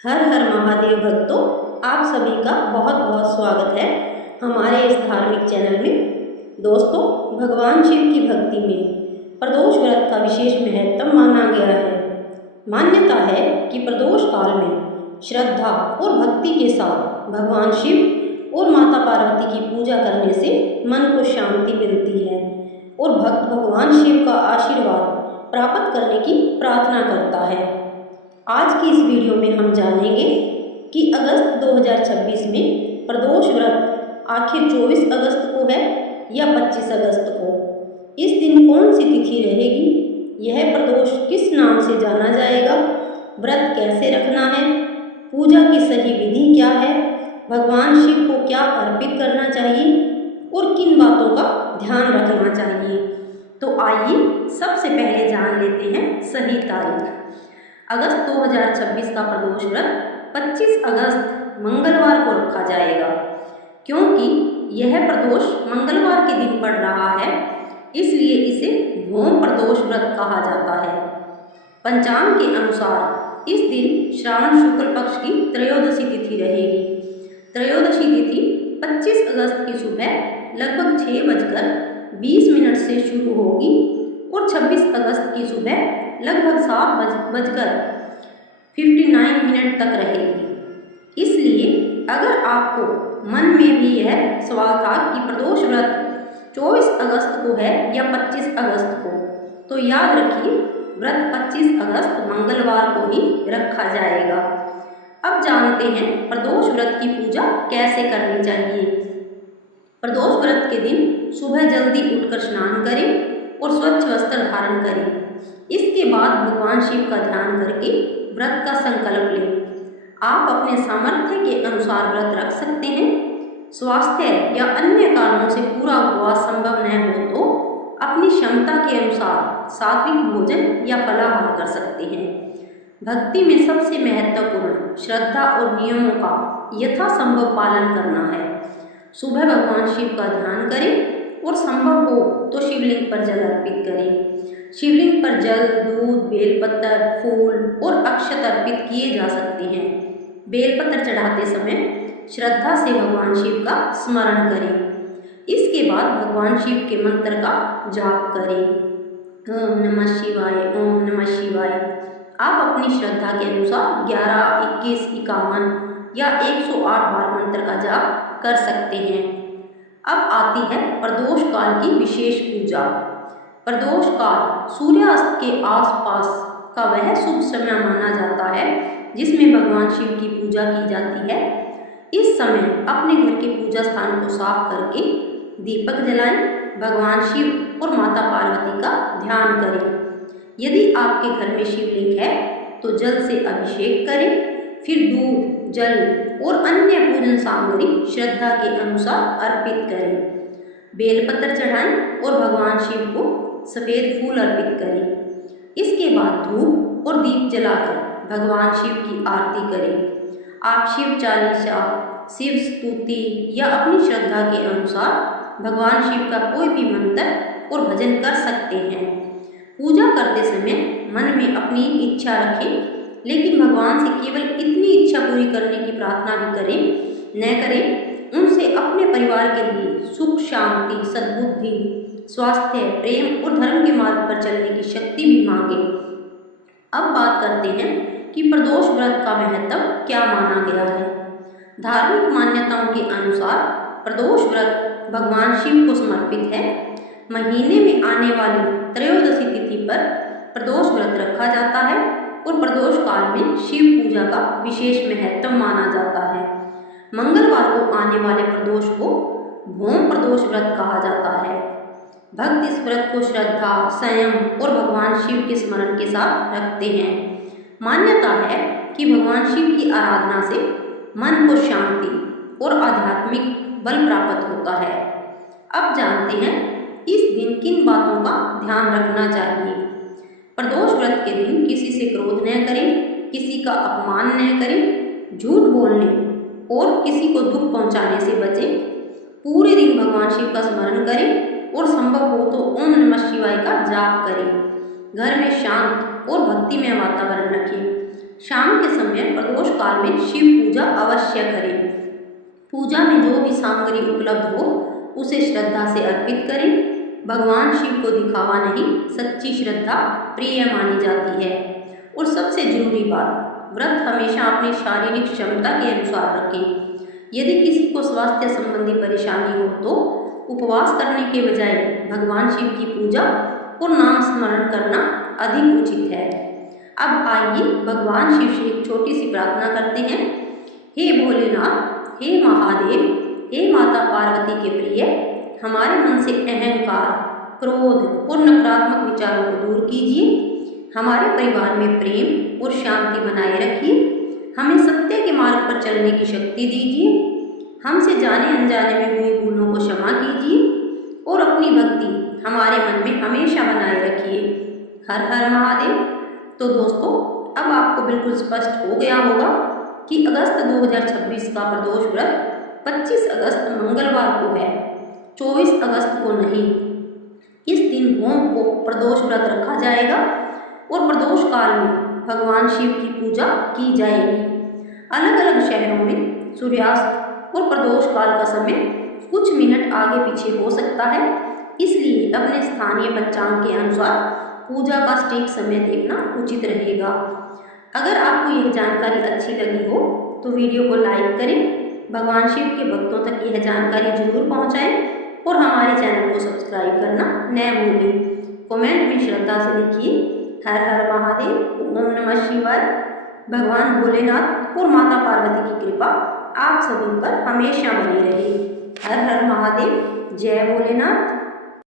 हर हर महादेव भक्तों, आप सभी का बहुत बहुत स्वागत है हमारे इस धार्मिक चैनल में। दोस्तों, भगवान शिव की भक्ति में प्रदोष व्रत का विशेष महत्व माना गया है। मान्यता है कि प्रदोष काल में श्रद्धा और भक्ति के साथ भगवान शिव और माता पार्वती की पूजा करने से मन को शांति मिलती है और भक्त भगवान शिव का आशीर्वाद प्राप्त करने की प्रार्थना करता है। आज की इस वीडियो में हम जानेंगे कि अगस्त 2026 में प्रदोष व्रत आखिर 24 अगस्त को है या 25 अगस्त को। इस दिन कौन सी तिथि रहेगी, यह प्रदोष किस नाम से जाना जाएगा, व्रत कैसे रखना है, पूजा की सही विधि क्या है, भगवान शिव को क्या अर्पित करना चाहिए और किन बातों का ध्यान रखना चाहिए। तो आइए सबसे पहले जान लेते हैं सही तारीख। अगस्त 2026 का प्रदोष व्रत 25 अगस्त मंगलवार को रखा जाएगा। क्योंकि यह प्रदोष मंगलवार के दिन पड़ रहा है, इसलिए इसे भौम प्रदोष व्रत कहा जाता है। पंचांग के अनुसार इस दिन श्रावण शुक्ल पक्ष की त्रयोदशी तिथि रहेगी। त्रयोदशी तिथि 25 अगस्त की सुबह लगभग 6:20 से शुरू होगी और 26 अगस्त की सुबह लगभग 7:59 तक रहेगी। इसलिए अगर आपको मन में भी यह सवाल था कि प्रदोष व्रत 24 अगस्त को है या 25 अगस्त को, तो याद रखिए व्रत 25 अगस्त मंगलवार को ही रखा जाएगा। अब जानते हैं प्रदोष व्रत की पूजा कैसे करनी चाहिए। प्रदोष व्रत के दिन सुबह जल्दी उठकर स्नान करें और स्वच्छ वस्त्र धारण करें। इसके बाद भगवान शिव का ध्यान करके व्रत का संकल्प लें। आप अपने सामर्थ्य के अनुसार व्रत रख सकते हैं। स्वास्थ्य या अन्य कारणों से पूरा उपवास संभव न हो तो अपनी क्षमता के अनुसार सात्विक भोजन या फलाहार कर सकते हैं। भक्ति में सबसे महत्वपूर्ण श्रद्धा और नियमों का यथासंभव पालन करना है। सुबह भगवान शिव का ध्यान करें और संभव हो तो शिवलिंग पर जल अर्पित करें। शिवलिंग पर जल, दूध, बेलपत्र, फूल और अक्षत अर्पित किए जा सकते हैं। बेलपत्र चढ़ाते समय श्रद्धा से भगवान शिव का स्मरण करें। इसके बाद भगवान शिव के मंत्र का जाप करें। ओम नमः शिवाय, ओम नमः शिवाय। आप अपनी श्रद्धा के अनुसार 11, 21, 51 या 108 बार मंत्र का जाप कर सकते हैं। अब आती है प्रदोष काल की विशेष पूजा। प्रदोष काल सूर्यास्त के आसपास का वह शुभ समय माना जाता है जिसमें भगवान शिव की पूजा की जाती है। इस समय अपने घर के पूजा स्थान को साफ करके दीपक जलाएं, भगवान शिव और माता पार्वती का ध्यान करें। यदि आपके घर में शिवलिंग है तो जल से अभिषेक करें, फिर दूध, जल और अन्य पूजन सामग्री श्रद्धा के अनुसार अर्पित करें। बेलपत्र चढ़ाएं और भगवान शिव को सफ़ेद फूल अर्पित करें। इसके बाद धूप और दीप जलाकर भगवान शिव की आरती करें। आप शिव चालीसा, शिव स्तुति या अपनी श्रद्धा के अनुसार भगवान शिव का कोई भी मंत्र और भजन कर सकते हैं। पूजा करते समय मन में अपनी इच्छा रखें, लेकिन भगवान से केवल इतनी इच्छा पूरी करने की प्रार्थना भी करें। उनसे अपने परिवार के लिए सुख, शांति, सद्बुद्धि, स्वास्थ्य, प्रेम और धर्म के मार्ग पर चलने की शक्ति भी मांगे। अब बात करते हैं कि प्रदोष व्रत का महत्व क्या माना गया है। धार्मिक मान्यताओं के अनुसार प्रदोष व्रत भगवान शिव को समर्पित है। महीने में आने वाली त्रयोदशी तिथि पर प्रदोष व्रत रखा जाता है और प्रदोष काल में शिव पूजा का विशेष महत्व माना जाता है। मंगलवार को आने वाले प्रदोष को भौम प्रदोष व्रत कहा जाता है। भक्त इस व्रत को श्रद्धा, संयम और भगवान शिव के स्मरण के साथ रखते हैं। मान्यता है कि भगवान शिव की आराधना से मन को शांति और आध्यात्मिक बल प्राप्त होता है। अब जानते हैं इस दिन किन बातों का ध्यान रखना चाहिए। प्रदोष व्रत के दिन किसी से क्रोध न करें, किसी का अपमान न करें, झूठ बोलने और किसी को दुख पहुंचाने से बचें। पूरे दिन भगवान शिव का स्मरण करें और संभव हो तो ओम नमः शिवाय का जाप करें। घर में शांत और भक्तिमय वातावरण रखें। शाम के समय प्रदोष काल में शिव पूजा अवश्य करें। पूजा में जो भी सामग्री उपलब्ध हो उसे श्रद्धा से अर्पित करें। भगवान शिव को दिखावा नहीं, सच्ची श्रद्धा प्रिय मानी जाती है। और सबसे जरूरी बात, व्रत हमेशा अपनी शारीरिक क्षमता के अनुसार रखें। यदि किसी को स्वास्थ्य संबंधी परेशानी हो तो उपवास करने के बजाय भगवान शिव की पूजा और नाम स्मरण करना अधिक उचित है। अब आइए भगवान शिव से एक छोटी सी प्रार्थना करते हैं। हे भोलेनाथ, हे महादेव, हे माता पार्वती के प्रिय, हमारे मन से अहंकार, क्रोध और नकारात्मक विचारों को दूर कीजिए। हमारे परिवार में प्रेम और शांति बनाए रखिए। हमें सत्य के मार्ग पर चलने की शक्ति दीजिए। हमसे जाने अनजाने में हुई भूलों को क्षमा कीजिए और अपनी भक्ति हमारे मन में हमेशा बनाए रखिए। हर हर महादेव। तो दोस्तों, अब आपको बिल्कुल स्पष्ट हो गया होगा कि अगस्त 2026 का प्रदोष व्रत 25 अगस्त मंगलवार को है, 24 अगस्त को नहीं। इस दिन होम को प्रदोष व्रत रखा जाएगा और प्रदोष काल में भगवान शिव की पूजा की जाएगी। अलग अलग शहरों में सूर्यास्त और प्रदोष काल का समय कुछ मिनट आगे पीछे हो सकता है, इसलिए अपने स्थानीय पंचांग के अनुसार पूजा का सटीक समय देखना उचित रहेगा। अगर आपको यह जानकारी अच्छी लगी हो तो वीडियो को लाइक करें, भगवान शिव के भक्तों तक यह जानकारी जरूर पहुंचाएं और हमारे चैनल को सब्सक्राइब करना न भूलें। कमेंट में श्रद्धा से लिखिए हर हर महादेव, ओम नमः शिवाय। भगवान भोलेनाथ और माता पार्वती की कृपा आप सभी पर हमेशा बनी रहे। हर हर महादेव, जय भोलेनाथ।